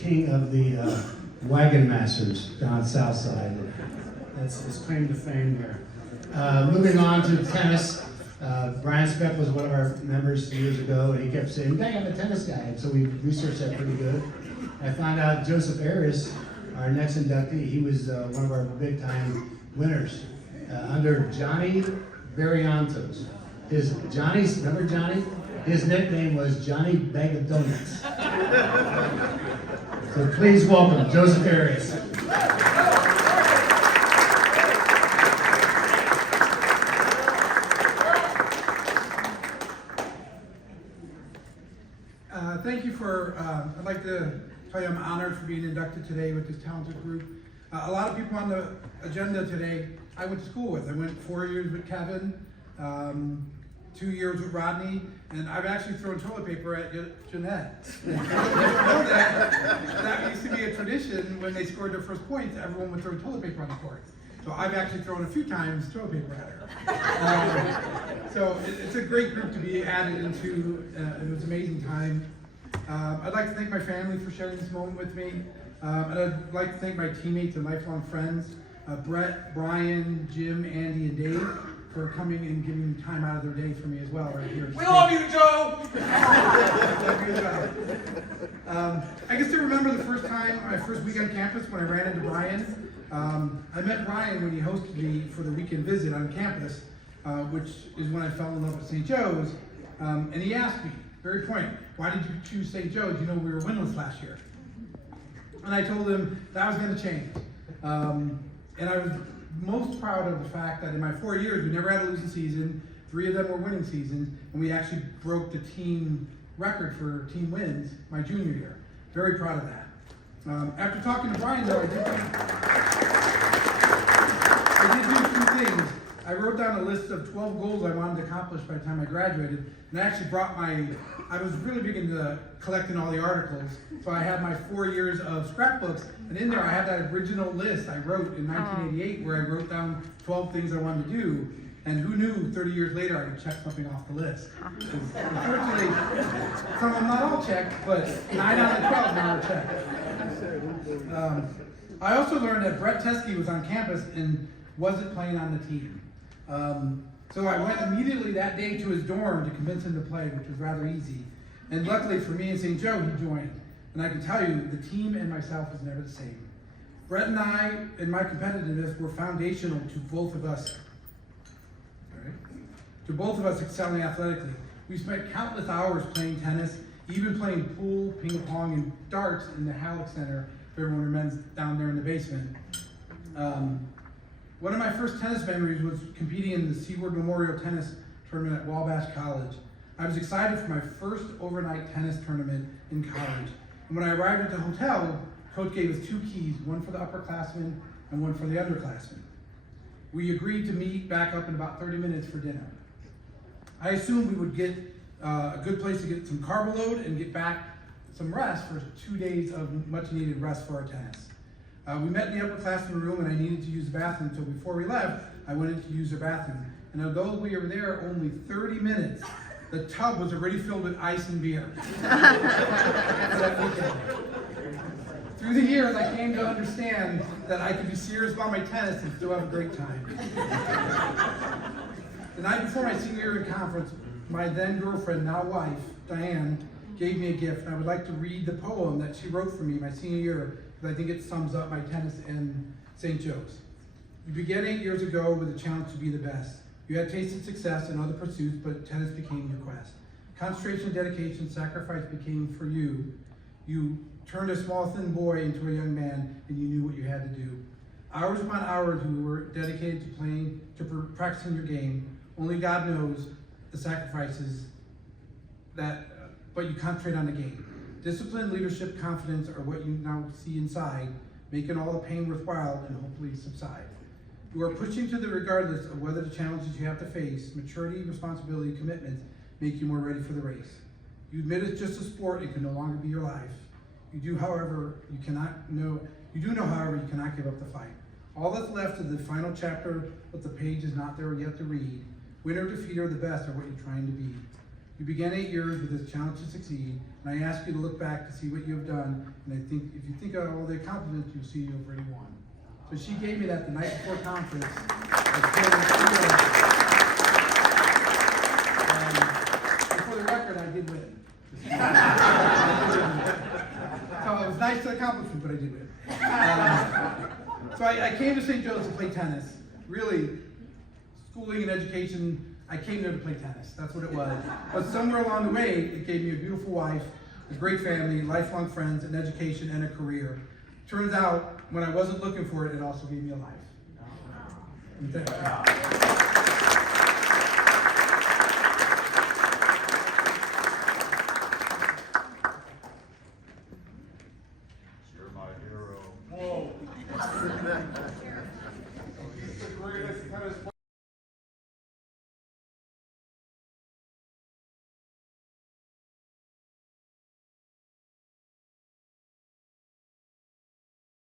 king of the wagon masters down south side. That's his claim to fame there. Moving on to tennis. Brian Speck was one of our members years ago, and he kept saying, "Dang, I'm a tennis guy." And so we researched that pretty good. I found out Joseph Arias, our next inductee, he was one of our big time winners under Johnny Barrientos. Remember Johnny? His nickname was Johnny Bag of Donuts. So please welcome Joseph Arias. Thank you for, I'd like to tell you I'm honored for being inducted today with this talented group. A lot of people on the agenda today I went to school with. I went 4 years with Kevin, 2 years with Rodney, and I've actually thrown toilet paper at Jeanette. You know that used to be a tradition when they scored their first points, everyone would throw toilet paper on the court. So I've actually thrown a few times toilet paper at her. So it's a great group to be added into. It was an amazing time. I'd like to thank my family for sharing this moment with me. And I'd like to thank my teammates and lifelong friends, Brett, Brian, Jim, Andy, and Dave, for coming and giving time out of their day for me as well right here. We love you, Joe! I guess to remember the first time, my first week on campus when I ran into Brian. I met Brian when he hosted me for the weekend visit on campus, which is when I fell in love with St. Joe's. And he asked me, very point, why did you choose St. Joe's? You know, we were winless last year. And I told him that was going to change. And I was most proud of the fact that in my 4 years, we never had a losing season. 3 of them were winning seasons, and we actually broke the team record for team wins my junior year. Very proud of that. After talking to Brian, though, I did do a few things. I wrote down a list of 12 goals I wanted to accomplish by the time I graduated, and I actually brought I was really big into collecting all the articles, so I had my 4 years of scrapbooks, and in there I had that original list I wrote in 1988 where I wrote down 12 things I wanted to do, and who knew 30 years later I could check something off the list. Unfortunately, some of them not all checked, but 9 out of 12 now are checked. I also learned that Brett Teskey was on campus and wasn't playing on the team. So I went immediately that day to his dorm to convince him to play, which was rather easy. And luckily for me and St. Joe, he joined. And I can tell you, the team and myself was never the same. Brett and I, and my competitiveness, were foundational to both of us. To both of us excelling athletically. We spent countless hours playing tennis, even playing pool, ping pong, and darts in the Halleck Center, if everyone remembers, down there in the basement. One of my first tennis memories was competing in the Seaward Memorial Tennis Tournament at Wabash College. I was excited for my first overnight tennis tournament in college. And when I arrived at the hotel, Coach gave us 2 keys, one for the upperclassmen and one for the underclassmen. We agreed to meet back up in about 30 minutes for dinner. I assumed we would get a good place to get some carb load and get back some rest for 2 days of much needed rest for our tennis. We met in the upperclassmen room and I needed to use the bathroom, so before we left, I went in to use the bathroom. And although we were there only 30 minutes, the tub was already filled with ice and beer. Through the years, I came to understand that I could be serious about my tennis and still have a great time. The night before my senior year in conference, my then girlfriend, now wife, Diane, gave me a gift. And I would like to read the poem that she wrote for me my senior year, because I think it sums up my tennis and St. Joe's. You began 8 years ago with a challenge to be the best. You had tasted success in other pursuits, but tennis became your quest. Concentration, dedication, sacrifice became for you. You turned a small, thin boy into a young man, and you knew what you had to do. Hours upon hours, you were dedicated to playing, to practicing your game. Only God knows the sacrifices but you concentrate on the game. Discipline, leadership, confidence are what you now see inside, making all the pain worthwhile and hopefully subside. You are pushing to the regardless of whether the challenges you have to face, maturity, responsibility, commitment, make you more ready for the race. You admit it's just a sport, it can no longer be your life. You do know, however, you cannot give up the fight. All that's left is the final chapter, but the page is not there yet to read. Winner, defeater, the best are what you're trying to be. You began 8 years with this challenge to succeed, and I ask you to look back to see what you have done, and I think if you think of all the accomplishments you see, you've already won. So she gave me that the night before conference. And for the record, I did win. So it was nice to accomplishment, but I did win. So I came to St. Joe's to play tennis. Really, schooling and education, I came there to play tennis. That's what it was. But somewhere along the way, it gave me a beautiful wife, a great family, lifelong friends, an education, and a career. Turns out, when I wasn't looking for it, it also gave me a life.